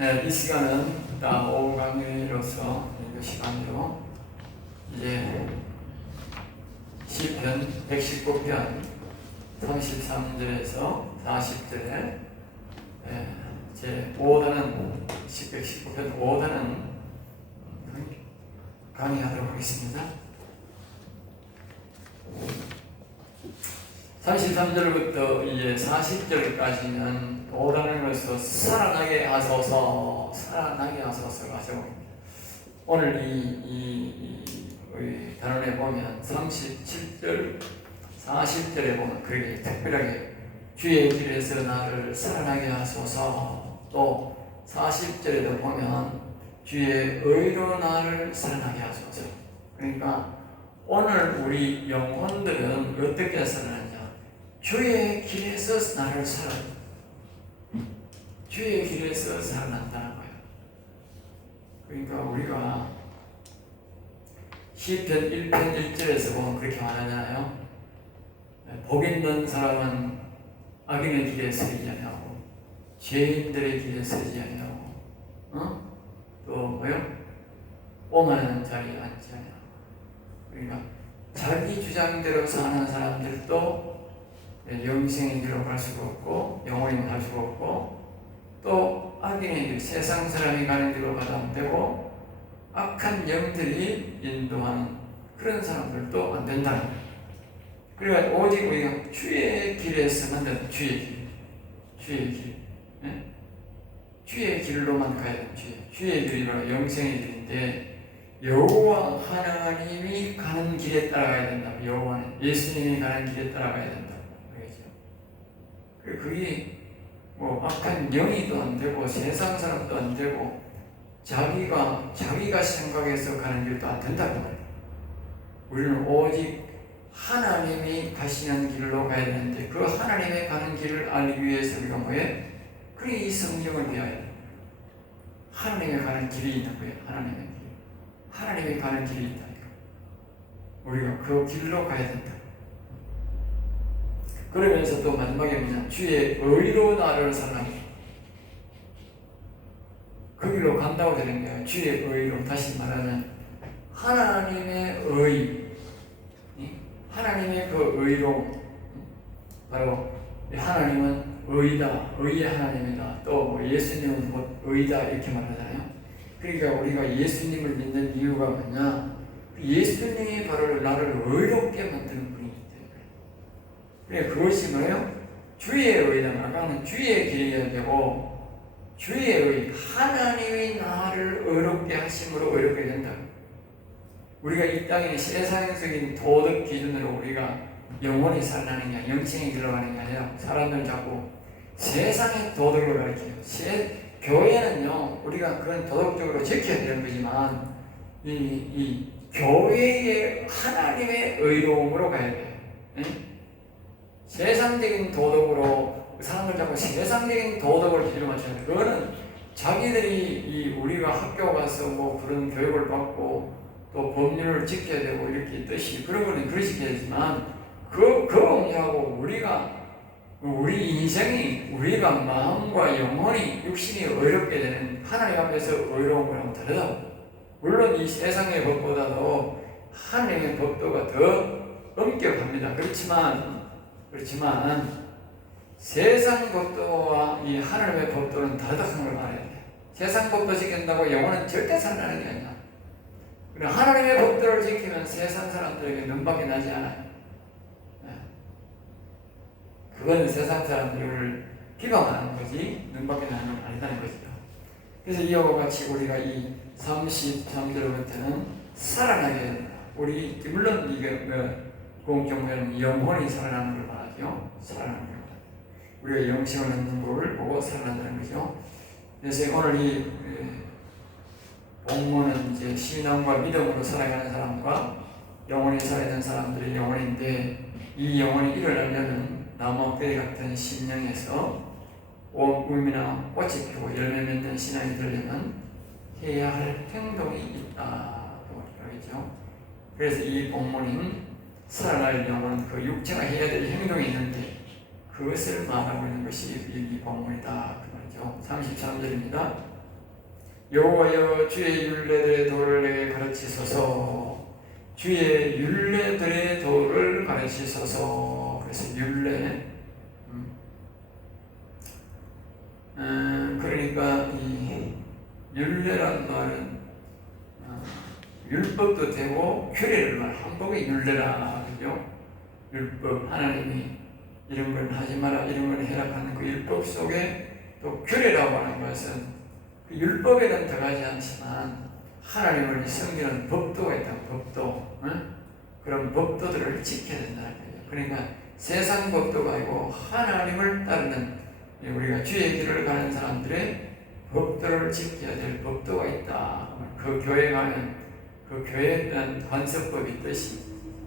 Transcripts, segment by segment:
네, 이 시간은 오후 강의로서 이 시간으로 이제 시편 119편 33절에서 40절에 제 5단은 119편 5단은 강의하도록 하겠습니다. 33절부터 이제 40절까지는 5단으로서 살아나게 하소서, 살아나게 하소서가 제목입니다. 오늘 우리 단원에 보면 37절, 40절에 보면 그렇게 특별하게 주의 길에서 나를 살아나게 하소서, 또 40절에도 보면 주의 의로 나를 살아나게 하소서. 그러니까 오늘 우리 영혼들은 어떻게 살아나냐? 주의 길에서 나를 주의 길에서 살아난다는 거예요. 그러니까 우리가 시편 1편 1절에서 보면 그렇게 말하잖아요. 복 있는 사람은 악인의 길에 서지 아니하고 죄인들의 길에 서지 아니하고 또 뭐요? 오만한 자리에 앉지 아니하고. 그러니까 자기 주장대로 사는 사람들도 영생의 길로 갈 수가 없고 영원히 갈 수가 없고, 또 악인의 길, 세상 사람이 가는 길로 가도 안 되고 악한 영들이 인도하는 그런 사람들도 안 된다는 거예요. 그러니까 오직 우리가 주의 길에서만 된다. 주의 길, 주의 길로만 가야 된다. 주의 길이 바로 영생의 길인데, 여호와 하나님이 가는 길에 따라가야 된다. 여호와는 예수님이 가는 길에 따라가야 된다. 그렇죠? 그게 뭐 악한 영이도 안 되고 세상 사람도 안 되고 자기가 생각해서 가는 길도 안 된다고 말이에요. 우리는 오직 하나님이 가시는 길로 가야 되는데, 그 하나님의 가는 길을 알기 위해서 우리가 뭐해? 그래, 이 성경을 배워야 돼. 하나님의 가는 길이 있는 거예요. 하나님이 가는 길이 있다니까. 우리가 그 길로 가야 된다. 그러면서 또 마지막에 뭐냐? 주의 의로 나를 살아나게. 그 길로 간다고 되는 거예요. 주의 의로. 다시 말하면 하나님의 의, 하나님의 그 의로, 바로 하나님은 의다, 의의 하나님이다. 또 예수님은 곧 의다, 이렇게 말하잖아요. 그러니까 우리가 예수님을 믿는 이유가 뭐냐? 예수님이 바로 나를 의롭게 만드는 분이기 때문에. 그래, 그것이 뭐예요? 주의 의다. 아까는 주의 길이어야 되고, 주의 의, 하나님이 나를 의롭게 하심으로 의롭게 된다. 우리가 이 땅에 세상적인 도덕 기준으로 우리가 영원히 살라는 게 아니라, 영생이 들어가는 게 아니라 사람들 자꾸 세상의 도덕을 가르쳐요. 교회는요, 우리가 그런 도덕적으로 지켜야 되는 거지만 이 교회의 하나님의 의로움으로 가야 돼요. 세상적인 도덕으로 사람들 자꾸 세상적인 도덕을 기준으로 맞춰야 돼요. 그거는 자기들이 우리가 학교 가서 뭐 그런 교육을 받고 또 법률을 지켜야 되고 이렇게 뜻이 그런 거는 그렇게 되지만, 그거하고 우리 인생이, 우리가 마음과 영혼이, 육신이 의롭게 되는 하나님 앞에서 의로운 거랑 다르다고. 물론 이 세상의 법보다도 하나님의 법도가 더 엄격합니다. 그렇지만 세상 법도와 이 하나님의 법도는 다르다는 걸 말해야 돼요. 세상 법도 지킨다고 영혼은 절대 살아나는 게 아니야. 하나님의 법도를 지키면 세상 사람들에게 눈밖에 나지 않아요. 그건 세상 사람들을 비방하는 거지 눈밖에 나는 건 아니다는 거죠. 그래서 이와 같이 우리가 이 33절부터는 살아나게 된다. 우리 물론 이게 공경회는 영혼이 살아나는 걸 말하죠. 살아나는 걸. 우리가 영생을 얻는 법을 보고 살아난다는 거죠. 그래서 오늘 이 본문은 이제 신앙과 믿음으로 살아가는 사람과 영원히 살아있는 사람들의 영혼인데, 이 영혼이 일어나려면 나무와 떼 같은 심령에서 울미나 꽃이 피고 열매 맺는 신앙이 되려면 해야 할 행동이 있다고 그러죠. 그래서 이 본문인 살아날 영혼은 그 육체가 해야 될 행동이 있는데 그것을 말하고 있는 것이 이 본문이다 그 말이죠. 33절입니다. 여호와여 주의 율례들의 도를 내게 가르치소서. 주의 율례들의 도를 가르치소서. 그래서 율례. 그러니까 이 율례란 말은 율법도 되고 규례를 말. 한복의 율례라 그죠? 율법, 하나님이 이런 건 하지 마라, 이런 건 해라 하는 그 율법 속에 또 규례라고 하는 것은 그 율법에는 들어가지 않지만 하나님을 섬기는 법도가 있다. 법도. 응? 그런 법도들을 지켜야 된다는 거예요. 그러니까 세상 법도가 아니고 하나님을 따르는 우리가 주의 길을 가는 사람들의 법도를 지켜야 될 법도가 있다. 그 교회 가면 그 교회에 대한 관습법이 있듯이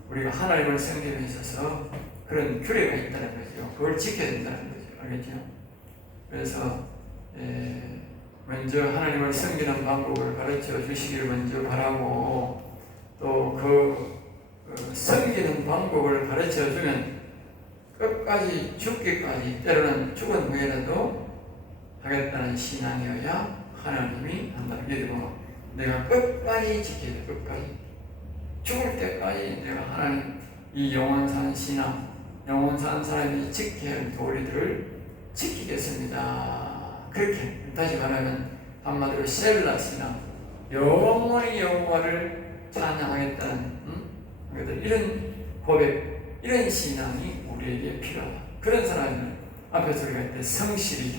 우리가 하나님을 섬김에 있어서 그런 규례가 있다는 거죠. 그걸 지켜야 된다는 거죠. 알겠죠? 그래서 먼저 하나님을 섬기는 방법을 가르쳐 주시기를 먼저 바라고, 또 섬기는 방법을 가르쳐 주면 끝까지 죽기까지, 때로는 죽은 후에라도 하겠다는 신앙이어야 하나님이 한다는 게 되고, 내가 끝까지 지켜야 돼. 끝까지 죽을 때까지 내가 하나님 이 영원 산 신앙, 영원 산 사람이 지켜야 할 도리들을 지키겠습니다. 그렇게 다시 말하면 한마디로 셀라 신앙, 영원히 여호와를 찬양하겠다는 이런 고백, 이런 신앙이 우리에게 필요하다. 그런 사람은 앞에서 우리가 할 때 성실히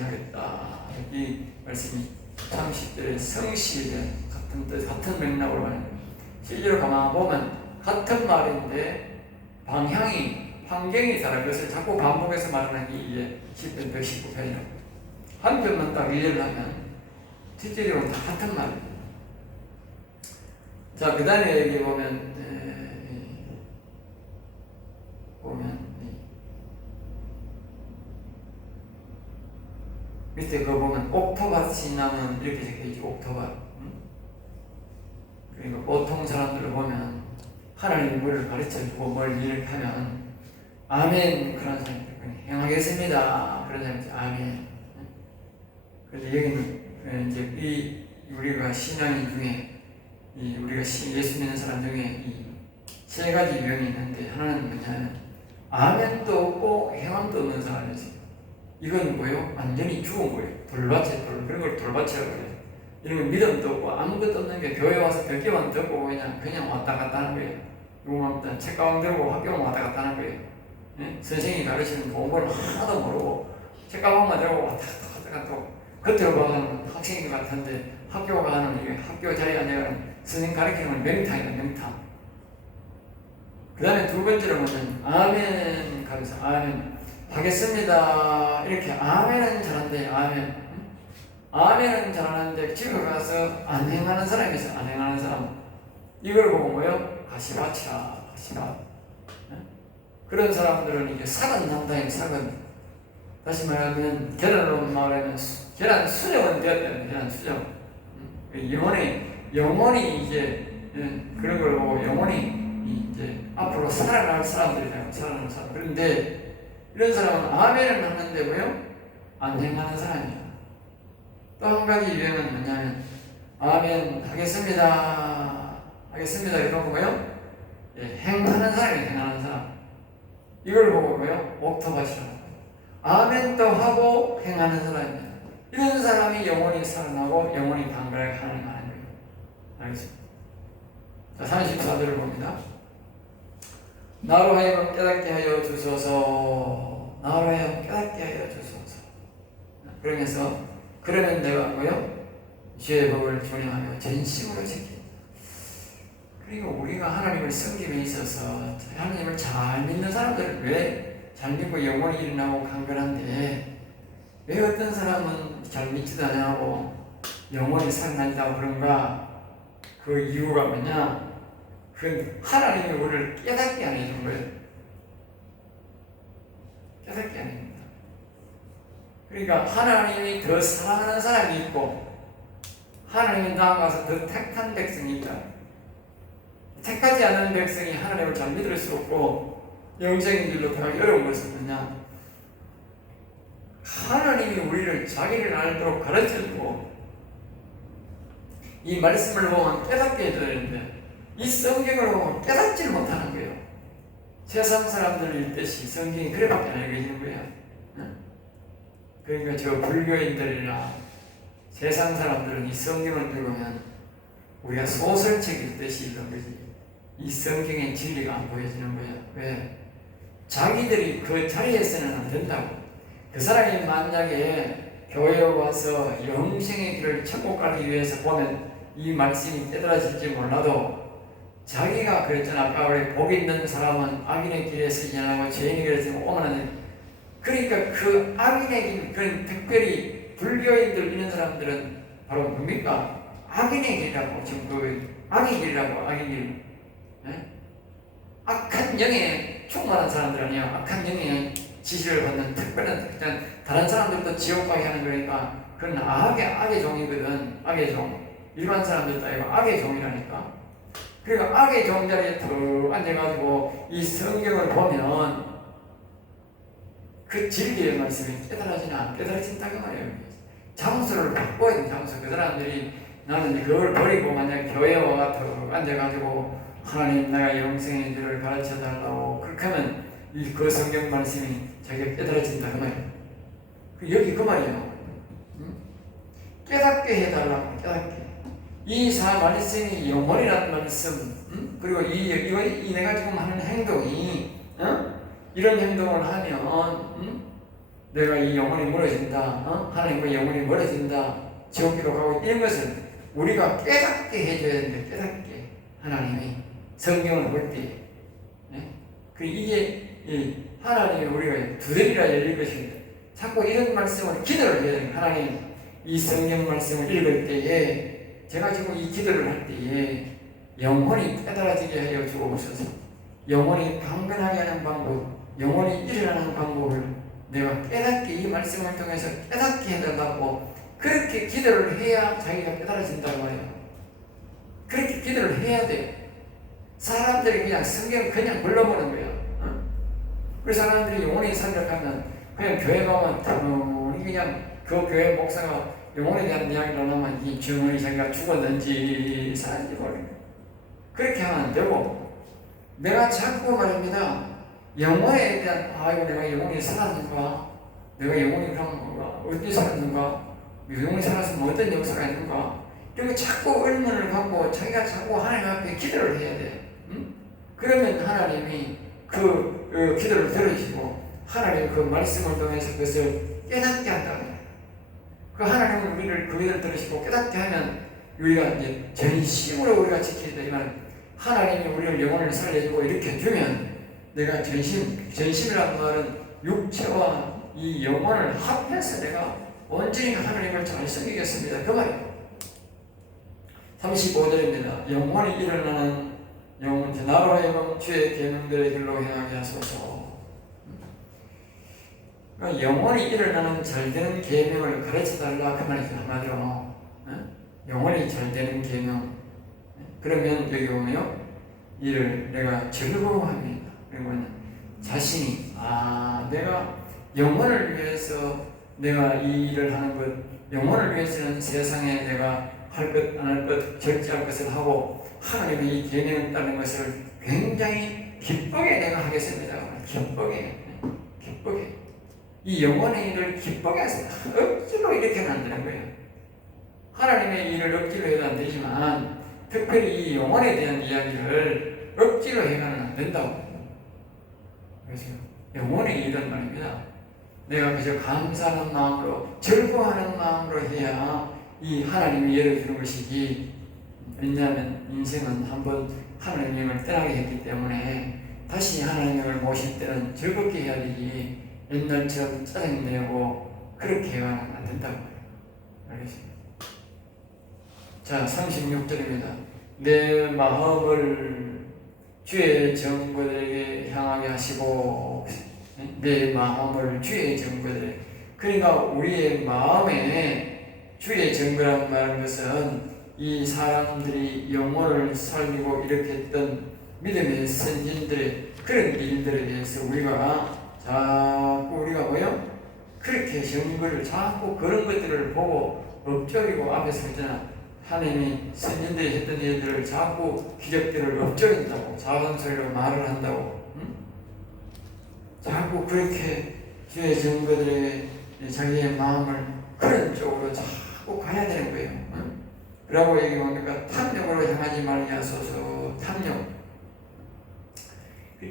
하겠다. 이 말씀이 30절에 성실에 같은 뜻, 같은 맥락으로 하는 거예요. 실제로 가만 보면 같은 말인데 환경이 다른 것을 자꾸 반복해서 말하는 게 이게 10편 119편이라고. 한 편만 딱 이해를 하면 실제로는 다 같은 말입니다. 자, 그 다음에 여기 보면 밑에 그거 보면 옥토밭 신앙은 이렇게 적혀있죠. 옥토밭. 그리고 보통 사람들을 보면 하나님이 뭘 가르쳐주고 뭘 이렇게 하면 아멘 그런 사람들 행하겠습니다 그런 사람들 아멘. 그런데 여기는 이제 이 우리가 신앙인 중에 우리가 예수 믿는 사람 중에 이 세 가지 유형이 있는데, 하나는 뭐냐면 아멘도 없고 행함도 없는 사람이지. 이건 뭐예요? 완전히 죽은 거예요. 돌밭에 돌, 그런 걸 돌밭이라고 해요. 이런 건 믿음도 없고 아무것도 없는 게 교회 와서 몇 개만 듣고 그냥 왔다 갔다 하는 거예요. 요거만 책가방 들고 학교만 왔다 갔다 하는 거예요. 예? 선생님이 가르치는 공부를 하나도 모르고 책가방만 들고 왔다 갔다 겉으로 가는 학생인 것 같은데 학교 가는 이게 학교 자리에 앉아가는 선생님 가르치는 건 명탕이다, 명탕. 그 다음에 두 번째로 뭐냐면 아멘 가면서 아멘 하겠습니다 이렇게 아멘은 잘한대. 아멘은 잘하는데 집에 가서 안 행하는 사람이 있어요. 안 행하는 사람. 이걸 보고 뭐요? 가시밭이라, 가시밭. 그런 사람들은 이게 삭은 남다인 삭은. 다시 말하면 계란으로 말하면 계란 수정은 되었다는 계란 수정. 영원히 이제 그런 걸 보고 영원히 이제 앞으로 살아날 사람들이라고, 살아날 사람. 그런데 이런 사람은 아멘을 하는데 뭐요? 안 행하는 사람이야. 또 한 가지 유형은 뭐냐면 아멘 하겠습니다 이런 거 뭐요? 행하는 사람이 행하는 사람. 이걸 보고 뭐요? 옥토밭이라고. 아멘도 하고 행하는 사람이야. 이런 사람이 영원히 살아나고 영원히 강건하게 하나님 하는 거예요. 알겠습니다. 자, 34절을 봅니다. 나로 하여금 깨닫게 하여 주소서. 나로 하여금 깨닫게 하여 주소서. 그러면 내가 뭐요? 주의 법을 준행하며 전심으로 지킨다. 그리고 우리가 하나님을 섬김에 있어서 하나님을 잘 믿는 사람들은 왜 잘 믿고 영원히 일어나고 강건한데, 왜 어떤 사람은 잘 믿지도 않고 영원히 살아난다고 그런가? 그 이유가 뭐냐? 그 하나님이 우리를 깨닫게 안 해준 거예요. 깨닫게 안 해줍니다. 그러니까 하나님이 더 사랑하는 사람이 있고 하나님이 나아가서 더 택한 백성이 있다. 택하지 않은 백성이 하나님을 잘 믿을 수 없고 영적인 길로 가기 어려운 것은 뭐냐? 하나님이 우리를 자기를 알도록 가르쳐주고 이 말씀을 보면 깨닫게 해줘야 되는데 이 성경을 보면 깨닫지를 못하는 거예요. 세상 사람들 읽듯이 성경이 그래밖에 안 읽어지는 거야. 응? 그러니까 저 불교인들이나 세상 사람들은 이 성경을 읽으면 우리가 소설책 읽듯이 읽는 거지. 이 성경의 진리가 안 보여지는 거야. 왜? 자기들이 그 자리에서는 안 된다고. 그 사람이 만약에 교회에 와서 영생의 길을 천국 가기 위해서 보면 이 말씀이 깨달아질지 몰라도 자기가 그랬잖아. 아까 우리 복 있는 사람은 악인의 길에 서지 않고 죄인의 길에 서고 오만하는. 그러니까 그 악인의 길, 그런 특별히 불교인들 이런 사람들은 바로 뭡니까? 악인의 길이라고. 지금 그 악의 길이라고. 악의 길. 네? 악한 영에 충만한 사람들 아니에요. 악한 영에 지시를 받는 특별한, 다른 사람들도 지옥 가게 하는 거니까 그건 악의 종이거든. 악의 종. 일반 사람들도 아니고 악의 종이라니까. 그러니까 악의 종 자리에 더 앉아가지고 이 성경을 보면 그 진리의 말씀이 깨달아지나 안 깨달아진다고 말이에요. 장소를 바꿔야 돼. 장소. 그 사람들이 나는 이제 그걸 버리고 만약 교회에 와서 앉아가지고 하나님 내가 영생의 길을 가르쳐 달라고 그렇게 하면 그 성경 말씀이 자기가 깨달아진다 그 말이에요. 여기 그 말이에요. 깨닫게 해달라고. 깨닫게. 이 말씀이 영혼이라는 말씀, 그리고 이 내가 지금 하는 행동이, 이런 행동을 하면, 내가 이 영혼이 멀어진다, 하나님과 영혼이 멀어진다, 지옥으로 가고, 이런 것을 우리가 깨닫게 해줘야 되는데, 깨닫게. 하나님이 성경을 볼 때, 이게 하나님이 우리가 두드리라 열릴 것입니다. 자꾸 이런 말씀을 기도를 해야 돼요. 하나님, 이 성경 말씀을 읽을 때에, 제가 지금 이 기도를 할 때에 영혼이 깨달아지게 하여 주옵소서. 영혼이 강건하게 하는 방법, 영혼이 일어나는 방법을 내가 깨닫게 이 말씀을 통해서 깨닫게 해달라고 그렇게 기도를 해야 자기가 깨달아진다고 해요. 그렇게 기도를 해야 돼. 사람들이 그냥 성경을 그냥 불러보는 거예요. 그 사람들이 영혼이 생각하면 그냥 교회 가면 그냥 그 교회 목사가 영혼에 대한 이야기를 하면 이 증언이 자기가 죽었는지 사는지 모르겠어요. 그렇게 하면 안 되고 내가 자꾸 말입니다. 영혼에 대한 아이고 내가 영혼이 살았는가? 내가 영혼이 그런가? 어디 살았는가? 영혼이 살았으면 어떤 역사가 있는가? 이렇게 자꾸 의문을 갖고 자기가 자꾸 하나님 앞에 기도를 해야 돼. 그러면 하나님이 그 기도를 들으시고 하나님 그 말씀을 통해서 그것을 깨닫게 한다. 그 하나님은 우리를 그 기도를 들으시고 깨닫게 하면 우리가 이제 전심으로 우리가 지켜야 돼. 이 말은 하나님이 우리를 영혼을 살려주고 이렇게 주면 내가 전심이라는 말은 육체와 이 영혼을 합해서 내가 온전히 하나님을 잘 섬기겠습니다. 그 말이에요. 35절입니다. 영혼이 일어나는 영혼 나로 하여금 주의 계명들의 길로 행하게 하소서. 그러니까 영혼이 일어나는 잘되는 계명을 가르쳐달라 그 말이죠. 한마디로 영혼이 잘되는 계명. 그러면 여기 보면요 이를 내가 즐거워합니다. 그러면 자신이 내가 영혼을 위해서 내가 이 일을 하는 것, 영혼을 위해서는 세상에 내가 할 것 안 할 것 절제할 것을 하고 하나님의 이 계명을 따르는 것을 굉장히 기쁘게 내가 하겠습니다. 기쁘게 이 영혼의 일을 기쁘게 하세요. 억지로 이렇게 하면 안 되는 거예요. 하나님의 일을 억지로 해도 안 되지만 특별히 이 영혼에 대한 이야기를 억지로 해서는 안 된다고. 그래서 영혼의 일은 말입니다. 내가 그저 감사하는 마음으로 즐거워하는 마음으로 해야 이 하나님이 열어주는 것이지. 왜냐하면 인생은 한번 하나님을 떠나게 했기 때문에 다시 하나님을 모실 때는 즐겁게 해야 되지 옛날처럼 짜증내고 그렇게 해서는 안 된다고. 알겠습니다. 자 36절입니다. 내 마음을 주의 정거들에게 향하게 하시고 내 마음을 주의 정거들에게. 그러니까 우리의 마음에 주의 정거라는 말은 것은 이 사람들이 영혼을 살리고 이렇게 했던 믿음의 선진들의 그런 일들에 대해서 우리가 자꾸 우리가 뭐요? 그렇게 증거를 자꾸 그런 것들을 보고 엎드리고 앞에서 있잖아. 하나님이 선진들이 했던 일들을 자꾸 기적들을 엎드린다고 작은 소리로 말을 한다고. 응? 자꾸 그렇게 주의 증거들에 자기의 마음을 그런 쪽으로 자꾸 가야 되는 거예요. 응? 그러고 여기 뭡니까? 탐욕으로 향하지 말게 하소서.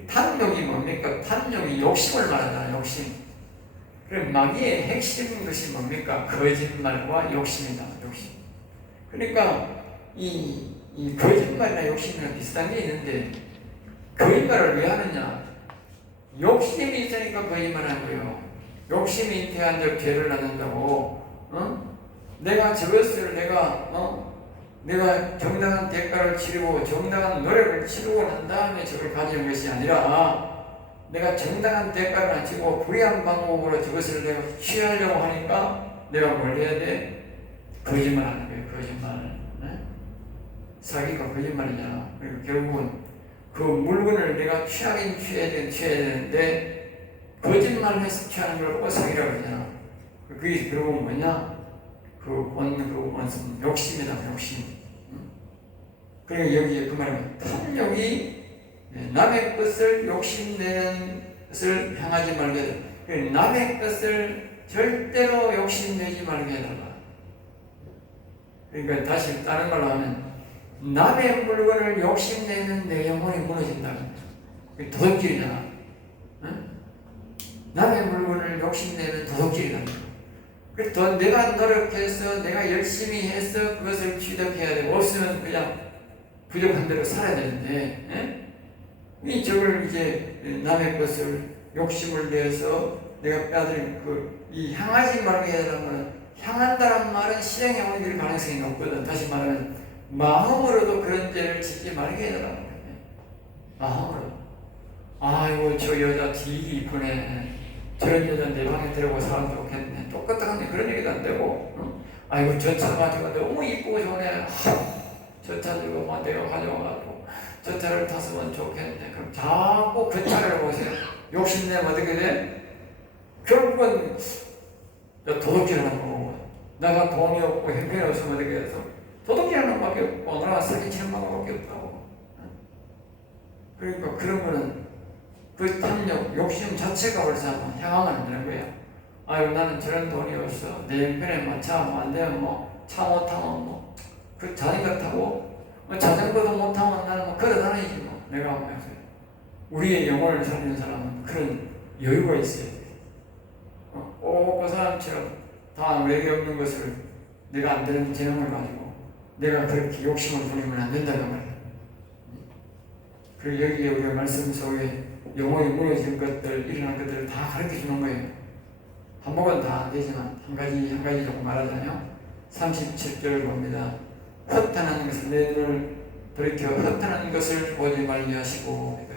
탐욕이 뭡니까? 탐욕이 욕심을 말하잖아요. 욕심. 그럼 마귀의 핵심인 것이 뭡니까? 거짓말과 욕심이다. 욕심. 그러니까 이 거짓말이나 욕심이랑 비슷한 게 있는데 거짓말을 왜 하느냐? 욕심이 있으니까 거짓말하는 거예요. 욕심이 잉태한다고 죄를 낳는다고. 내가 저것을 내가 정당한 대가를 치르고 정당한 노력을 치르고 난 다음에 저걸 가지는 것이 아니라 내가 정당한 대가를 안 치고 불의한 방법으로 저것을 내가 취하려고 하니까 내가 뭘 해야 돼? 거짓말하는 거예요. 거짓말. 사기가 거짓말이잖아. 그리고 결국은 그 물건을 내가 취하긴 취해야 되는데 거짓말해서 취하는 걸 보고 사기라고 그러잖아. 그게 결국은 뭐냐? 욕심이다. 욕심. 그리고 여기에 그 말은 탐욕이 남의 것을 욕심내는 것을 향하지 말게 해달라. 남의 것을 절대로 욕심내지 말게 해달라. 그러니까 다시 다른 말로 하면 남의 물건을 욕심내면 내 영혼이 무너진다. 그게 도둑질이잖아. 남의 물건을 욕심내면 도둑질이다. 그래서 내가 노력해서 내가 열심히 해서 그것을 취득해야 되고 없으면 그냥 부족한 대로 살아야 되는데 저걸 이제 남의 것을 욕심을 내서 내가 빼앗을 이 향하지 말게 해달라는 말은 향한다는 말은 실행에 오게 될 가능성이 높거든. 다시 말하면 마음으로도 그런 죄를 짓지 말게 해달라는 거예요. 마음으로. 아이고 저 여자 되게 이쁘네. 저런 여자 내 방에 들어오고 살면 좋겠네. 똑같은 그런 얘기도 안 되고 아이고 저 차 가지고 너무 이쁘고 좋네. 저 차 주고 내가 가져와가지고 저 차를 탔으면 좋겠네. 그럼 자꾸 그 차를 보세요. 욕심내면 어떻게 돼? 결국은 도둑질하는 거고 내가 돈이 없고 형편이 없으면 어떻게 해서 도둑질하는 것밖에 없고 나가 사기치는 방법밖에 없다고. 그러니까 그런 거는 그 탐욕, 욕심 자체가 벌써 향하면 안 되는 거야. 아유 나는 저런 돈이 없어. 내 형편에 차 안 되면 차 못 타면 그 자전거 타고 자전거도 못 타면 나는 걸어 다니지 내가 우리의 영혼을 살리는 사람은 그런 여유가 있어야 돼. 그 사람처럼 다 내게 없는 것을 내가 안 되는 재능을 가지고 내가 그렇게 욕심을 부리면 안 된다는 말이야. 그리고 여기에 우리가 말씀 속에 영혼이 무너진 것들, 일어난 것들을 다 가르쳐 주는 거예요. 반복은 다 안 되지만 한 가지 조금 말하자면 37절을 봅니다. 허탄한 것을 내 눈을 돌이켜 허탄한 것을 보지 말게 하시고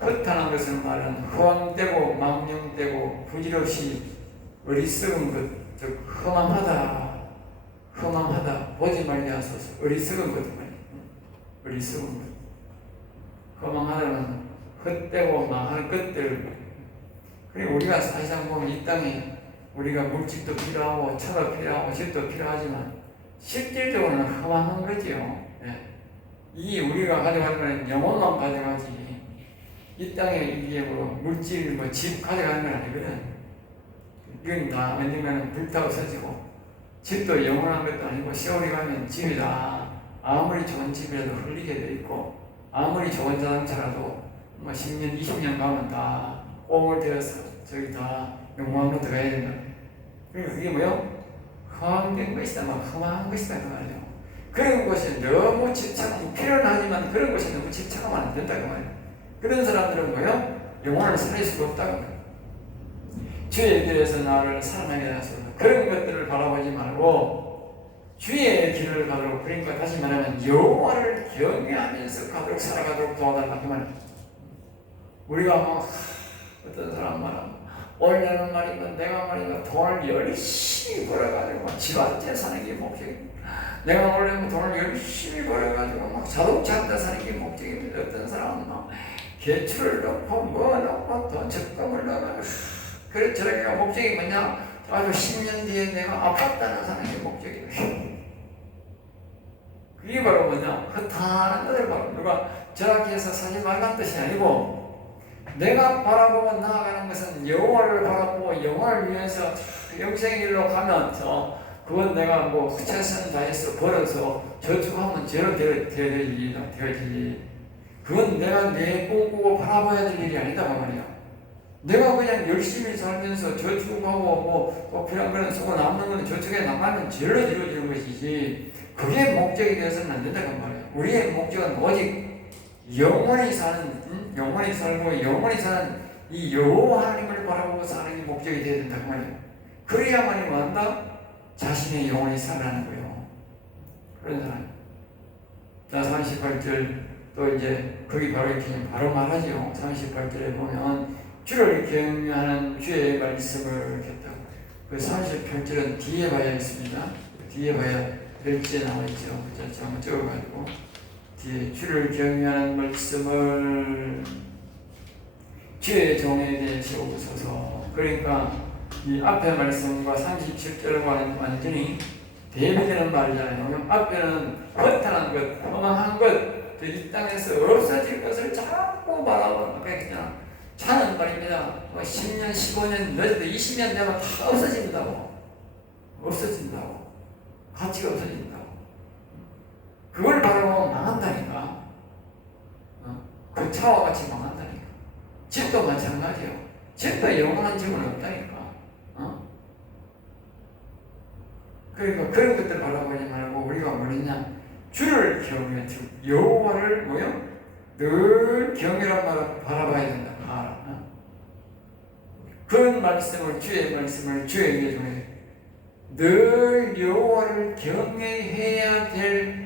허탄한 것은 말은 허황되고 망령되고 부질없이 어리석은 것, 즉 허망하다 보지 말게 하소서. 어리석은 것 말이에요. 어리석은 것. 허망하다는 헛되고 망할 것들. 그리고 우리가 사실상 보면 이 땅에 우리가 물질도 필요하고 차도 필요하고 집도 필요하지만 실질적으로는 허망한 거지요. 이 우리가 가져가는 건 영혼만 가져가지 이 땅에 이게 물질 집 가져가는 건 아니거든. 이건 다 언젠가는 불타고 없어지고 집도 영원한 것도 아니고 세월이 가면 집이 다 아무리 좋은 집이라도 흘리게 돼 있고 아무리 좋은 자동차라도 10년 20년 가면 다 꽁을 들여서 저기 다 영광으로 들어가야 된다. 그러니까 그게 뭐요? 허황된 것이다, 허망한 것이다 그 말이에요. 그런 것이 너무 집착하면 필요는 하지만 그런 것이 너무 집착하면 안 된다 그 말이에요. 그런 사람들은 뭐요? 영혼을 살릴 수가 없다고 말이에요. 주의 길에서 나를 사랑하게 하소서. 그런 것들을 바라보지 말고 주의 길을 가도록, 그러니까 다시 말하면 여호와를 경외하면서 가도록 살아가도록 도와달라 그 말이에요. 우리가 어떤 사람 말하면 오늘 나는 말이면 내가 말이면 돈을 열심히 벌어가지고 집안째 사는 게 목적입니다. 내가 원래 돈을 열심히 벌어가지고 자동차 한다 사는 게 목적입니다. 어떤 사람은 개출을 넣고 넣고 돈 적금을 넣어가지고 그래 저렇게 목적이 뭐냐? 아주 10년 뒤에 내가 아팠다는 사람의 목적이다. 그게 바로 뭐냐? 허탄한 것을 바로 누가 저렇게 해서 사지 말란 뜻이 아니고 내가 바라보고 나아가는 것은 여호와를 바라보고 여호와를 위해서 영생의 길로 가면서 그건 내가 뭐 최선 다해서 벌어서 저축하면 저로 되어지지. 그건 내가 내 꿈꾸고 바라봐야 될 일이 아니다 그 말이야. 내가 그냥 열심히 살면서 저축하고 뭐 필요한 거는 쓰고 남는 거는 저축에 나가면 절로 이루어지는 것이지 그게 목적이 되어서는 안 된다 그 말이야. 우리의 목적은 오직 영원히 사는 영원히 살고 영원히 사는 이 여호와 하나님을 바라보고 사는 게 목적이 되어야 된다 그 말이야. 그래야만이 뭐한다? 자신의 영혼이 살아나는 거예요. 그런 사람. 자 38절 또 이제 거기 바로 이렇게 바로 말하죠. 38절에 보면 주를 경외하는 주의 말씀을 이렇게 그 38절은 뒤에 봐야겠습니다. 뒤에 봐야 별지에 나와있죠. 제가 한번 적어가지고 뒤에 주를 경외하는 말씀을 주의 종에 대해 세우소서. 그러니까 이 앞에 말씀과 37절과 완전히 대비되는 말이잖아요. 앞에는 허탄한 것, 허망한 것, 이 땅에서 없어질 것을 자꾸 바라보는 그냥 차는 말입니다. 10년, 15년, 늦어도 20년 되면 다 없어진다고. 없어진다고. 가치가 없어진다고. 그걸 바라보면 망한다니까. 그 차와 같이 망한다니까. 집도 마찬가지예요. 집도 영원한 집은 없다니까. 그러니까 그런 것들 바라보지 말고 우리가 뭐냐 주를 경외, 즉 여호와를 뭐요? 늘 경외란 말을 바라봐야 된다. 그런 말씀을 주의 말씀을 주에게 전해 늘 여호와를 경외해야 될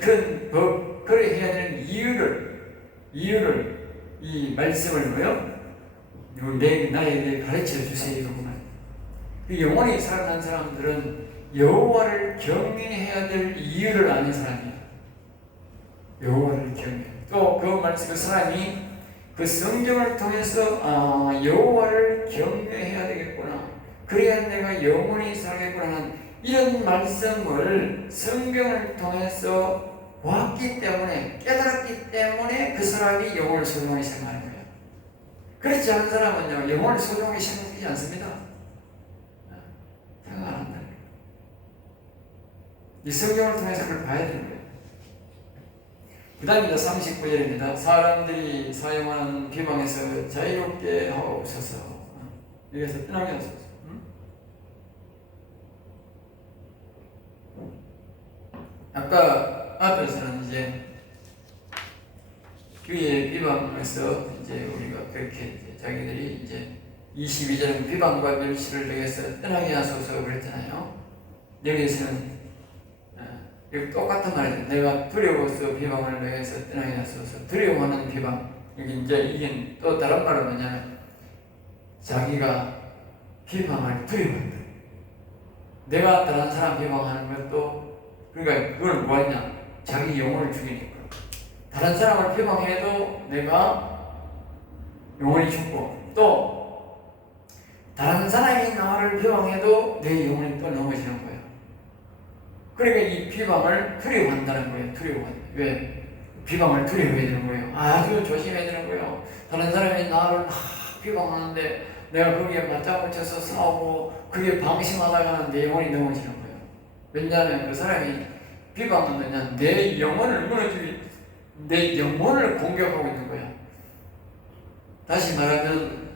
큰 법, 그래 해야 되는 이유를 이 말씀을 뭐요? 나에게 가르쳐 주세요. 그 영원히 살아난 사람들은 여호와를 경외해야 될 이유를 아는 사람이에요. 여호와를 경외. 또 그 말씀 그 사람이 그 성경을 통해서 여호와를 경외해야 되겠구나. 그래야 내가 영원히 살겠구나 하는 이런 말씀을 성경을 통해서 보았기 때문에 깨달았기 때문에 그 사람이 영혼을 소중히 생각하는 거예요. 그렇지 않은 사람은요 영혼을 소중히 생각하지 않습니다. 생각 안 한다. 이 성경을 통해서 그걸 봐야 되는 거예요. 그 다음에 39절입니다. 사람들이 사용하는 비방에서 자유롭게 하옵소서. 여기서 떠나게 하소서. 아까 앞에서는 이제 교회의 비방에서 이제 우리가 그렇게 이제 자기들이 이제 22절은 비방과 멸시를 내게서 떠나게 하소서 그랬잖아요. 여기서는 여기 똑같은 말이죠. 내가 두려워서 비방을 내게서 떠나게 하소서. 두려워하는 비방. 여기 이제 이게 또 다른 말은 뭐냐면 자기가 비방을 두려워한다. 내가 다른 사람 비방하는 것도 그러니까 그걸 뭐하냐? 자기 영혼을 죽이니까. 다른 사람을 비방해도 내가 영혼이 죽고 또 다른 사람이 나를 비방해도 내 영혼이 또 넘어지는 거예요. 그러니까 이 비방을 두려워한다는 거예요. 두려워한다. 왜? 비방을 두려워해야 되는 거예요. 아주 조심해야 되는 거예요. 다른 사람이 나를 막 비방하는데 내가 거기에 맞장구쳐서 싸우고 그게 방심하다가는 내 영혼이 넘어지는 거예요. 왜냐하면 그 사람이 비방하느냐 내 영혼을 무너뜨리 내 영혼을 공격하고 있는 거야. 다시 말하면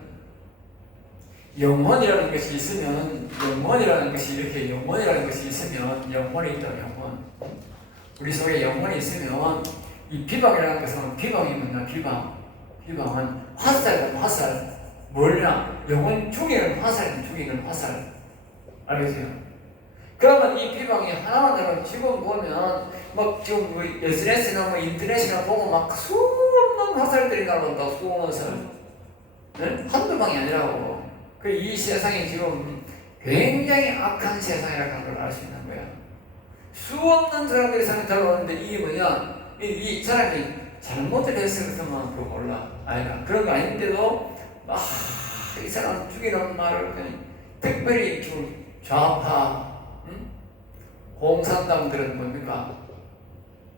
영혼이라는 것이 있으면 영혼이라는 것이 이렇게 영혼이라는 것이 있으면 영혼이 있다. 영혼. 우리 속에 영혼이 있으면 이 비방이라는 것은 비방이 뭐냐? 비방은 화살이다. 화살. 뭐냐? 영혼 죽이는 화살이다. 죽이는 화살. 알겠어요? 그러면 이 비방이 하나하나로 지금 보면 막 지금 뭐 SNS나 뭐 인터넷이나 보고 막 수없는 화살들이 나온다. 수없는 화살. 네? 한두 방이 아니라고. 이 세상이 지금 굉장히 악한 세상이라고 하는 걸 알 수 있는 거야. 수없는 사람들이 세상에 들어오는데 이게 뭐냐? 이 사람이 잘못을 했을 때만 그거 몰라. 아니라 그런 거 아닌데도 막 이 사람 죽이는 말을 그냥 특별히 좌파 공산당들은 뭡니까?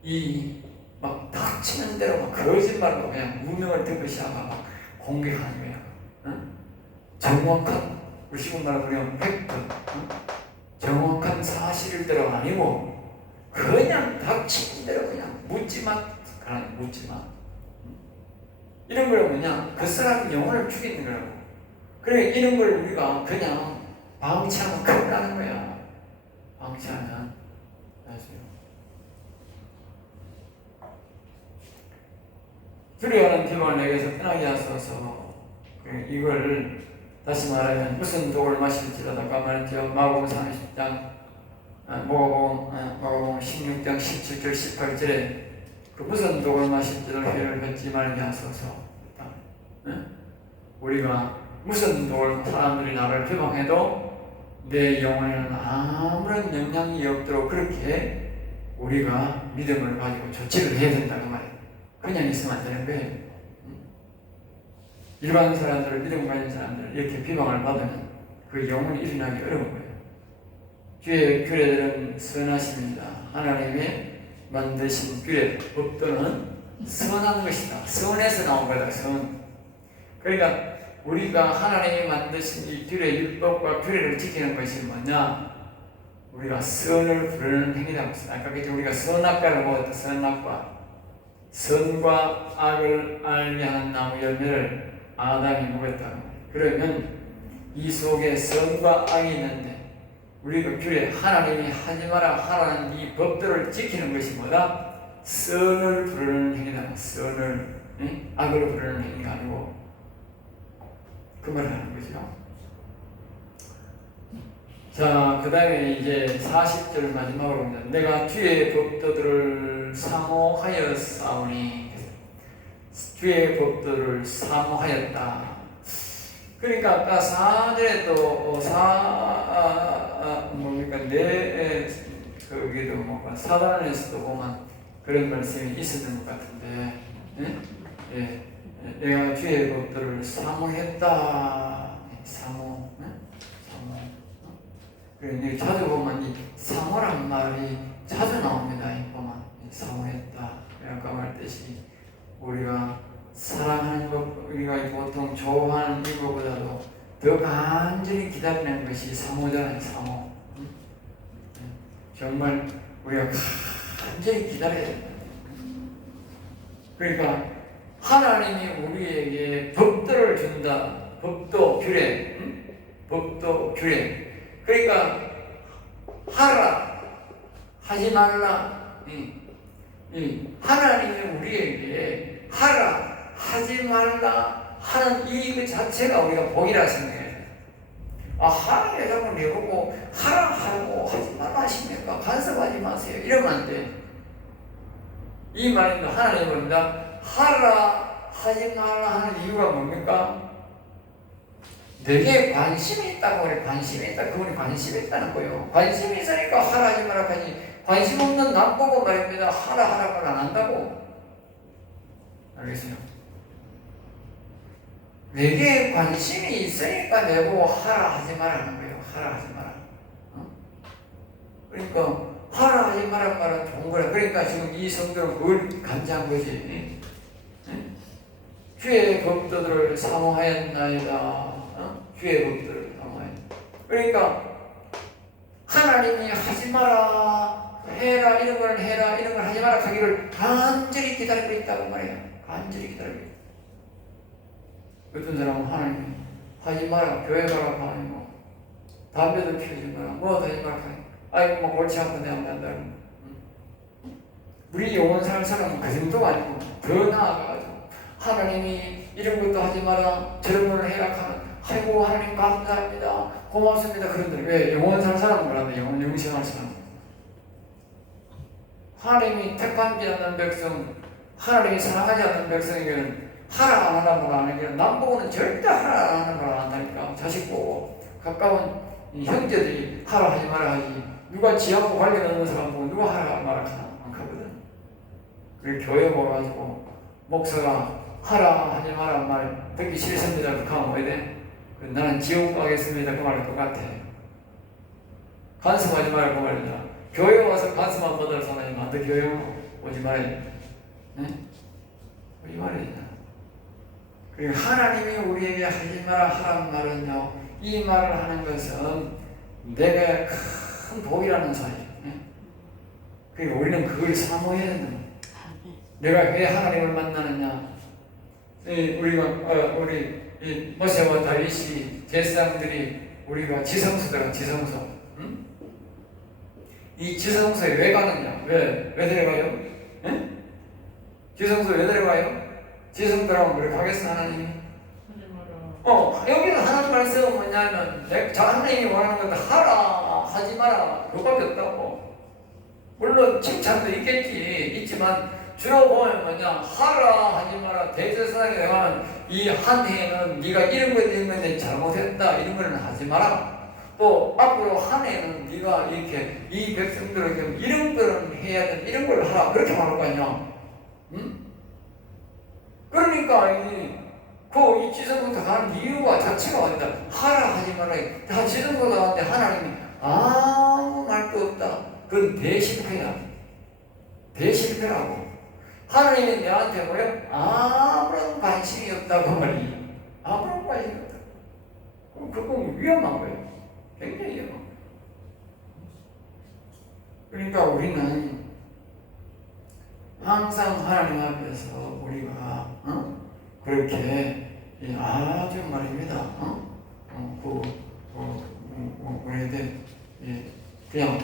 이 막 닥치는 대로 막 거짓말로 그냥 무명을 듣듯이 막 공격하는 거야. 응? 정확한 우리식으로 말하면 팩트, 응? 정확한 사실대로 아니고 그냥 닥치는 대로 그냥 묻지마, 이런 걸 그냥 그 사람 영혼을 죽이는 거라고. 그래 이런 걸 우리가 그냥 방치하면 큰일 나는 거야. 방치하면 아시죠? 두려워하는 기분을 내게서 떠나게 하소서. 이걸 다시 말하면 무슨 독을 마실지라도 아까 말했죠. 마가복음 30장 마가복음 16장 17절 18절에 그 무슨 독을 마실지도 회를 걷지 말게 하소서. 우리가 무슨 독을 사람들이 나를 비방해도 내 영혼에는 아무런 영향이 없도록 그렇게 우리가 믿음을 가지고 조치를 해야 된다고 말이에요. 그냥 있으면 안 되는 거예요. 일반 사람들을 믿음 가진 사람들 이렇게 비방을 받으면 그 영혼이 일어나기 어려운 거예요. 주의 규례들은 선하십니다. 하나님의 만드신 규례, 법도는 선한 것이다. 선에서 나온 거다. 선. 그러니까 우리가 하나님이 만드신 이 규례, 율법과 규례를 지키는 것이 뭐냐? 우리가 선을 부르는 행위라고 했어요. 아까 우리가 선악과를 먹었다. 선악과. 선과 악을 알게 하는 나무 열매를 아담이 먹었다. 그러면 이 속에 선과 악이 있는데 우리가 규례, 하나님이 하지 마라 하라는 이 법들을 지키는 것이 뭐다? 선을 부르는 행위다. 선을, 악을 부르는 행위가 아니고 그 말을 하는 거죠. 자, 그 다음에 이제 40절 마지막으로 봅니다. 내가 주의 법도들을 사모하였사오니, 주의 법도를 사모하였다. 그러니까 아까 4절에도 뭡니까 거기도 뭐 사단에서도 보면 그런 말씀이 있었던 것 같은데, 예? 내가 주의 법도를 사모했다. 사모. 그런데 자주 보면 이 사모란 말이 자주 나옵니다. 이 보면 사모했다. 아까 말했듯이 우리가 사랑하는 것, 우리가 보통 좋아하는 이거보다도 더 간절히 기다리는 것이 사모잖아요. 사모. 정말 우리가 간절히 기다려야 된다. 그러니까 하나님이 우리에게 법도를 준다. 법도, 규례. 법도, 규례. 그러니까 하라, 하지 말라. 하나님이 우리에게 하라, 하지 말라 하는 이 자체가 우리가 복이라 생각해요. 하나님이 자꾸 내보고 하라 하고 하지 말라 하십니까? 간섭하지 마세요. 이러면 안 돼. 이 말입니다. 하나님은 뭡니다? 하라, 하지 말라 하는 이유가 뭡니까? 내게 관심이 있다고 그래. 관심이 있다. 그분이 관심이 있다는 거예요. 관심이 있으니까 하라 하지 말라 하지. 관심 없는 남 보고 말입니다. 하라 하라고 안 한다고. 알겠어요? 내게 관심이 있으니까 내보고 하라 하지 말라는 거예요. 하라 하지 마라. 그러니까 하라 하지 말라는 말은 좋은 거야. 그러니까 지금 이 성도는 그걸 간주한 거지. 주의 법도들을 사모하였나이다. 주의 법도를 사모하였다. 그러니까 하나님이 하지 마라, 해라, 이런 걸 해라, 이런 걸 하지 마라 하기를 간절히 기다리고 있다고 말이에요. 간절히 기다리고 있다. 어떤 사람은 하나님 하지 마라, 교회 가라 하니고 담배도 피우지 마라, 뭐 하지 마라 하니, 아이고 뭐 골치 아픈데 안 간다. 우리 영혼 살 사람은 그 정도가 아니고 더 나아가가지고 하나님이 이런 것도 하지 마라, 저런 걸 해라 하는, 아이고 하나님 감사합니다, 고맙습니다. 그런데 왜 영혼 살 사람은 그러는데 영생할 사람, 하나님이 택하지 않는 백성, 하나님이 사랑하지 않는 백성에게는 하라 안 하라는 걸 안 하는 게, 남 보고는 절대 하라 안 하는 걸 안 한다니까. 자식 보고 가까운 형제들이 하라 하지 마라 하지, 누가 지하고 관련 없는 사람 보고 누가 하라 말아 안 하거든. 그리고 교회 와가지고 목사가 하라 하지 마라 말 듣기 싫습니다. 그렇게 하면 뭐 해야 돼? 나는 지옥 가겠습니다. 그 말과 똑같아. 간섭하지 말고 말이야. 교회 와서 간섭만 받을 사람이 많다. 교회 오지 말아야 돼. 네? 오지 말아야 돼. 그리고 하나님이 우리에게 하지 마라 하라는 말은요, 이 말을 하는 것은 내가 큰 복이라는 사실. 네? 그리고 우리는 그걸 사모해야 된다. 내가 왜 하나님을 만나느냐? 우리 모세와 다윗이 제사장들이 우리가 지성소더라. 지성소. 응? 이 지성소에 왜 가느냐? 왜 데려가요? 응? 지성소에 왜 데려가요? 지성소라고 그래 가겠어 하나님이? 여기서 하나님 말씀은 뭐냐면 하나님이 원하는 것도 하라 하지 마라 그거밖에 없다고. 물론 칭찬도 있지만 주로 보면 뭐냐, 하라 하지 마라. 대제사장에 대한 이 한 해는 네가 이런 것 잘못했다 이런 거는 하지 마라. 또 앞으로 한 해는 네가 이렇게 이 백성들에게 이런 거는 해야 된다, 이런 걸 하라 그렇게 말할 거 아니야. 응? 그러니까 이 지성부터 가는 이유가 자체가 어디다 하라 하지 마라. 다 지성부터 가는데 하나님이 아무 말도 없다. 그건 대실패야. 대실패라고. 하나님이 내한테 뭐예요? 아무런 관심이 없다고 말이에요. 아무런 관심이 없다. 그건 위험한 거예요. 굉장히 위험한 거예요. 그러니까 우리는 항상 하나님 앞에서 우리가 그렇게 아주 말입니다. 우리한테 그냥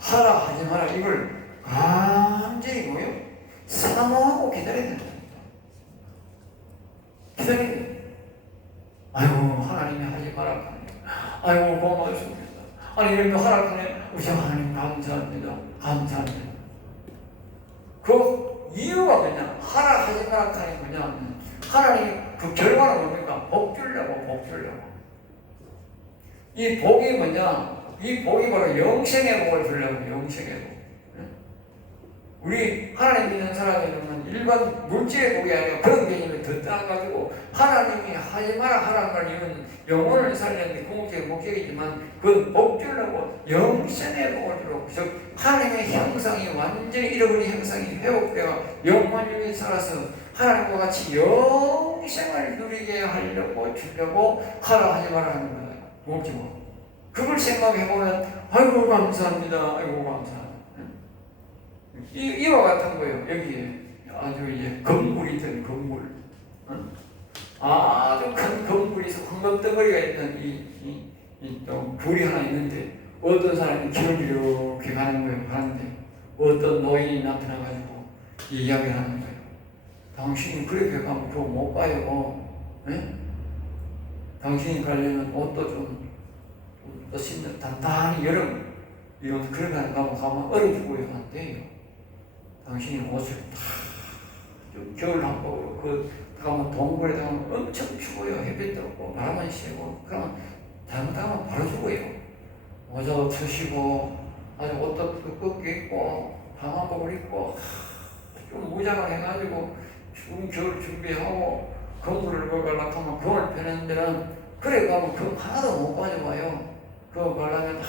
하라 하지 마라 이걸 완전히 뭐예요? 사모하고 기다려야 된다. 기다려야 돼. 아이고 하나님이 하지 마라. 아이고 고마우십니다. 아니 이런 거 하라 하네. 우리 하나님 감사합니다. 감사합니다. 그 이유가 뭐냐? 하라 하지 마라 하니 뭐냐? 하나님 그 결과는 뭡니까? 복 주려고. 이 복이 뭐냐? 이 복이 바로 영생의 복을 주려고. 영생의 복. 우리 하나님 믿는 사람에게는 일반 물질의 복이 아니라 그런 개념이 더 따가지고 하나님이 하지 마라 하라는 말 이유는 영혼을 살리는 게 궁극적인 목적이지만 그건 복 주려고 영생의 복을 주려고. 즉 하나님의 형상이 완전히 잃어버린 형상이 회복되어 영원히 살아서 하나님과 같이 영생을 누리게 하려고 주려고 하라 하지 마라 하는 거예요. 목적으로. 그걸 생각해보면 아이고 감사합니다. 아이고 감사합니다. 이와 같은 거예요. 여기에 아주 이제 건물이 있던 건물, 아주 큰 건물이 있어 황금덩어리가 있는 또 불이 하나 있는데 어떤 사람이 길을 이렇게 가는 거예요. 가는데 어떤 노인이 나타나가지고 이야기를 하는 거예요. 당신이 그렇게 가면 그거 못 가요. 네? 당신이 가려면 옷도 좀 신는 단단히 여름 이런 그런 데 가면 얼어 죽어야 한대요. 당신이 옷을 좀 겨울 한복으로 가면 동굴에 가면 엄청 추워요. 햇빛도 없고 바람만 쐬고 그러면 잘못하면 바로 죽어요. 모자도 쳐시고 아주 옷도 두껍게 입고 방한복을 입고 좀 무장을 해가지고 추운 겨울 준비하고 건물을 걸으려고 하면 금을 펴는 데는 그래 가면 금 하나도 못 가져와요. 그거 가려면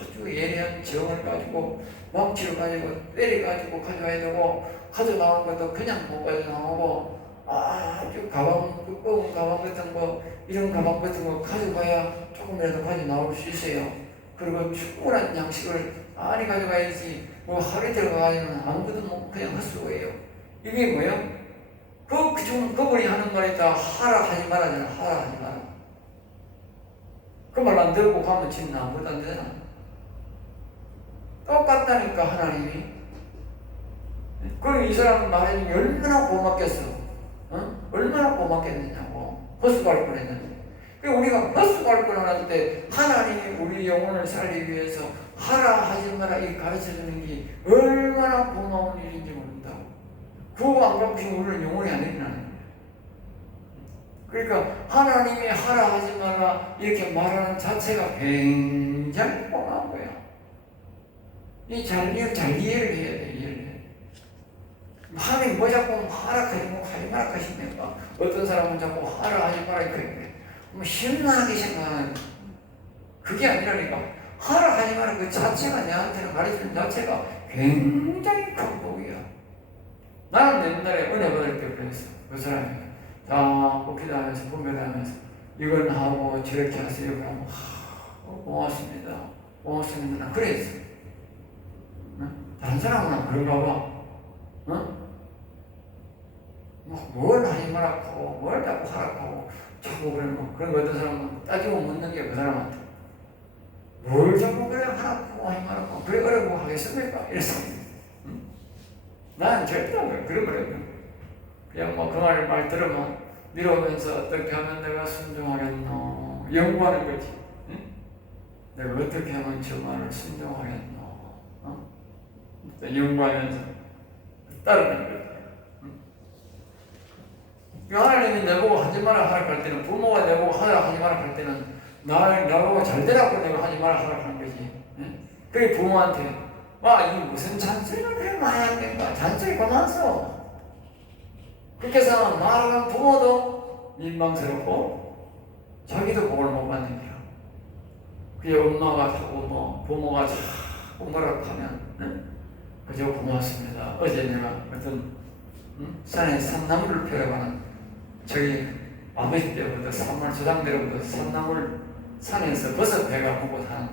아주 예리한 정을 가지고 망치를 가지고 때려가지고 가져와야 되고 가져나온 것도 그냥 못 가져나오고 아주 가방 두꺼운 가방 같은 거 이런 가방 같은 거 가져가야 조금이라도 가져나올 수 있어요. 그리고 충분한 양식을 많이 가져가야지 뭐 하루 이틀 가가지고는 아무것도 못 그냥 헛수고해요. 이게 뭐예요? 그분이 하는 말이 다 하라 하지 말아잖아. 하라 하지 마라. 그 말 안 듣고 가면 진짜 아무것도 안 되잖아. 똑같다니까 하나님이. 그럼 이 사람 말하니 얼마나 고맙겠어. 얼마나 고맙겠느냐고. 헛수고할 뻔했는데. 우리가 헛수고할 뻔하는데 하나님이 우리 영혼을 살리기 위해서 하라 하지 마라 이 가르쳐주는 게 얼마나 고마운 일인지 모른다고. 그거 안 갖고 싶으면 우리는 영혼이 안 일어나는 거예요. 그러니까 하나님이 하라 하지 마라 이렇게 말하는 자체가 굉장히 고마운 거야. 잘 이해를 해야 돼. 하나님 뭐 자꾸 하라 하지 마라 하십니까? 어떤 사람은 자꾸 하라 하지 마라 이렇게 뭐 신나게 생각하는 그게 아니라니까. 하라 하지 마라 그 자체가 내한테는 가르치는 자체가 굉장히 큰 복이야. 나는 옛날에 은혜 받을 때 그랬어. 그 사람이 자꾸 기도하면서 분별하면서 이건 하고 저렇게 하세요. 그러면 고맙습니다. 고맙습니다. 나 그랬어. 응? 다른 사람은 그런가 봐. 응? 뭘 하지 말라고 뭘 자꾸 하라고 자꾸 그러면 그런 거 어떤 사람은 따지고 묻는 게 그 사람한테 뭘 자꾸 그래 하라고 하지 말라고 그래 그러고 하겠습니까? 이래서 응? 나는 절대 안 그래. 그런 거래. 그냥 뭐 그 말 들으면 미루면서 어떻게 하면 내가 순종하겠노 연구하는 거지. 응? 내가 어떻게 하면 저 말을 순종하겠노 어? 연구하면서 따르는 거지. 하나님이 내보고 하지 마라 하라 할 때는 부모가 내보고 하라 하지 마라 할 때는 나보고 잘 되라고 내가 하지 마라 하라 하는 거지. 응? 그게 부모한테 와 이게 무슨 잔소리를 해 많이 안 된다. 잔소리 그만 써. 그렇게 해서 말하는 부모도 민망스럽고 자기도 복을 못 받는 거야. 그게 엄마가 자꾸 뭐 부모가 자꾸 뭐라고 하면 응? 그저 고맙습니다. 어제 내가 어떤 산에 산나물을 펴려가는 저희 아버지 때부터 조상들부터 산나물 산에서 버섯 배가 보고 사는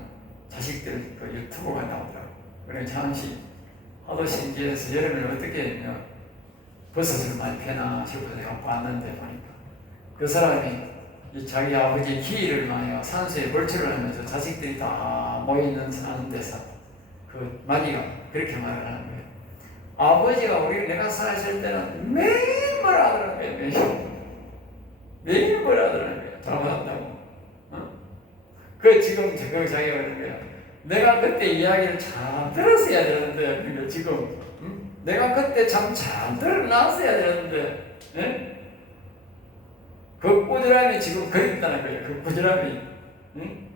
자식들 그 유튜브가 나오더라고. 그래 잠시 하도 신기해서 여름에 어떻게 버섯을 많이 패나 싶어서 내가 봤는데 보니까 그 사람이 이 자기 아버지 기일을 많이 산소에 벌초를 하면서 자식들이 다 모여있는 사는 데서 그 마귀가 그렇게 말을 하는 거예요. 아버지가 내가 살았을 때는 매일 뭐라 하더라는 거예요. 매일 뭐라 하더라는 거예요. 잘못한다고. 어? 그 지금 자기가 그러는 거야. 내가 그때 이야기를 잘 들었어야 되는데, 그러니까 지금 내가 그때 참 잘 들어놨어야 되는데, 예? 그 꾸지람이 지금 그립다는 거예요. 그 꾸지람이. 응?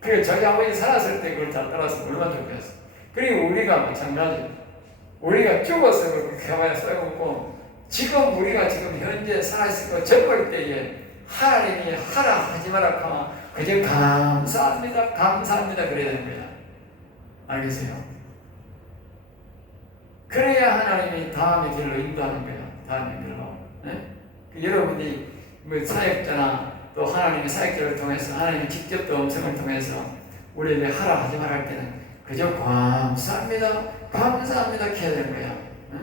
그게 자기 아버지 살았을 때 그걸 잘 따라서 얼마나 좋겠어. 그리고 우리가 마찬가지. 우리가 죽어서 그렇게 가만히 써먹고, 지금 우리가 지금 현재 살아있을 거 적을 때에 하나님이 하라 하지 마라 하면 그저 감사합니다, 감사합니다 그래야 되는 거야. 알겠어요? 그래야 하나님이 다음의 길로 인도하는 거야. 다음의 길로. 네? 여러분이 뭐 사역자나 또 하나님의 사역자를 통해서 하나님의 직접 또 음성을 통해서 우리에게 하라 하지 마라 할 때는 그저 감사합니다, 감사합니다 해야 되는 거야. 네?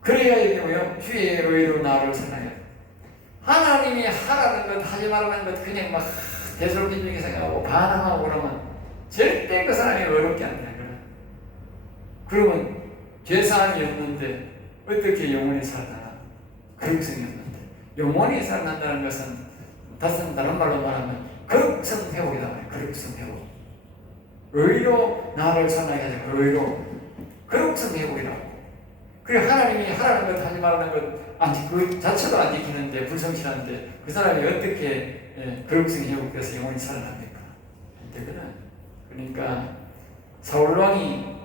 그래야 이게 뭐요? 주의 의로 나를 사랑해. 하나님이 하라는 것 하지 말라는 것 그냥 막 대솔기적인 생각하고 반항하고 그러면 절대 그 사람이 어렵게 안 돼. 그러면 죄사함이 없는데 어떻게 영원히 살아나? 거룩성이 없는데 영원히 살아난다는 것은 다른 말로 말하면 거룩성 회복이다 말이야. 거룩성 회복. 의로 나를 사랑하게 하자. 의로 거룩성 회복이라고. 그래 하나님이 하라는 것 하지 말라는 것 그 자체도 안 지키는데 불성실한데 그 사람이 어떻게 거룩성이 회복돼서 영원히 살아납니까? 그러니까 사울왕이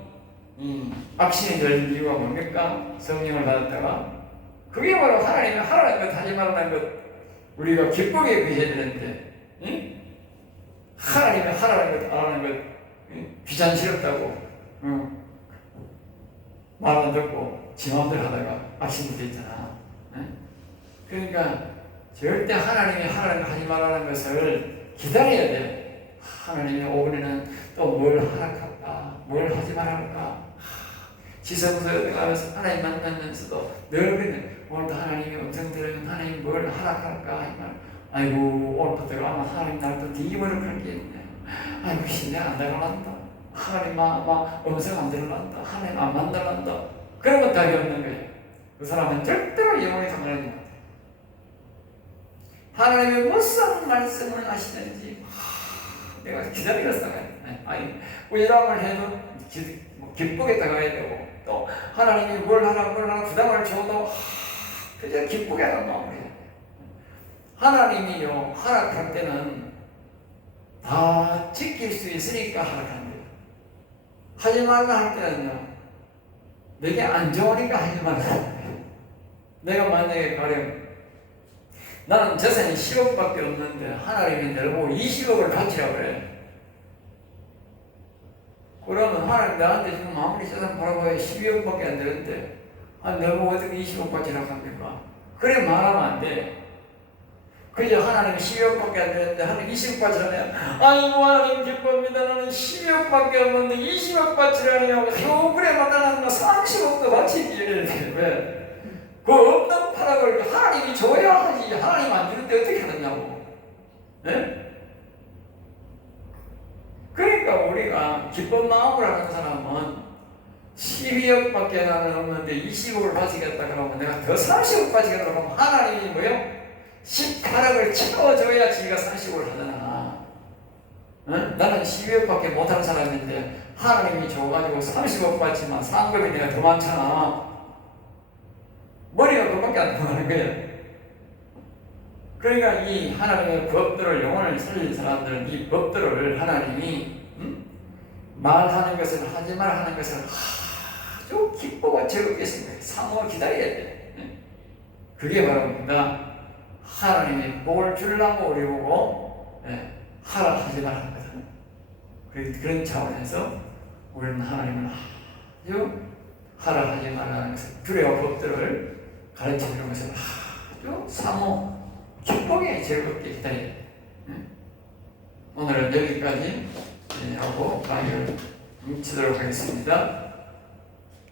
악신이 될 이유가 뭡니까? 성령을 받았다가 그게 바로 하나님이 하라는 것 하지 말라는 것 우리가 기쁘게 의해야 되는데 하나님이 하라는 것 안 하는 것 귀찮스럽다고 말 안 듣고 지 마음대로 하다가 악신이 됐잖아. 그러니까 절대 하나님이 하라는 것 하지 말라는 것을 기다려야 돼. 하나님이 오늘은 또 뭘 허락할까? 뭘 하지 말할까? 지성소에 가면서 하나님 만나면서도 늘 그래. 오늘도 하나님이 음성 들으면 하나님 뭘 허락할까? 아이고 오늘부터 아마 하나님 날 또 뒤집어를 그런 게 있네. 아이고 신뢰 안 들어간다. 하나님 음성 안 들어간다. 하나님 안 만나간다. 그런 건 답이 없는 거예요. 그 사람은 절대로 영원히 강렬하지 못해. 하나님이 무슨 말씀을 하시는지 내가 기다리겠어. 아니 우리랑을 해도 기쁘게 다가야 되고 또 하나님이 뭘 하나 부담을 줘도 그저 기쁘게 하는 마음이에요. 하나님이요 허락할 때는 다 지킬 수 있으니까 허락합니다. 하지 말라 할 때는요 내게 안 좋으니까 하지 말라. 내가 만약에 가령 나는 재산이 10억밖에 없는데 하나님이 내가 보고 20억을 바치라고 그래. 그러면 하나님 나한테 지금 아무리 재산 벌어봐야 12억밖에 안 되는데 내가 보고 어떻게 20억 바치라고 합니까? 그래 말하면 안 돼. 그저 하나님이 12억밖에 안 되는데 하나님 20억 바치라네요. 아이고 하나님 기쁩니다. 나는 12억밖에 없는데 20억 바치라네요. 그래 나는 30억도 바치지. 왜? 그 없는 파락을 하나님이 줘야 하지. 하나님 안 주는데 어떻게 하느냐고. 네? 그러니까 우리가 기쁜 마음으로 하는 사람은 12억밖에 나는 없는데 20억을 바치겠다 그러면 내가 더 30억 바치겠다 그러면 하나님이 뭐요? 18억을 채워줘야 지가 40억을 하잖아. 응? 나는 12억밖에 못하는 사람인데 하나님이 줘가지고 30억 바치면 상금이 내가 더 많잖아. 머리가 그밖에 안 통하는 거야. 그러니까 이 하나님의 법들을 영혼을 살린 사람들은 이 법들을 하나님이 말하는 것을 하지 말 하는 것을 아주 기뻐가 즐겁게 생각해. 상호 기다려야 돼. 그게 바로 뭡니까? 하나님이 뭘 주려고 우리 보고 하라 하지 말 하는 거다. 그런 차원에서 우리는 하나님은 아주 하라 하지 말라는 것을 규례와 법들을 가르쳐주는 것을 아주 상호 기쁘게 즐겁게 기다려야 돼. 오늘은 여기까지 하고 강의를 뭉치도록 하겠습니다.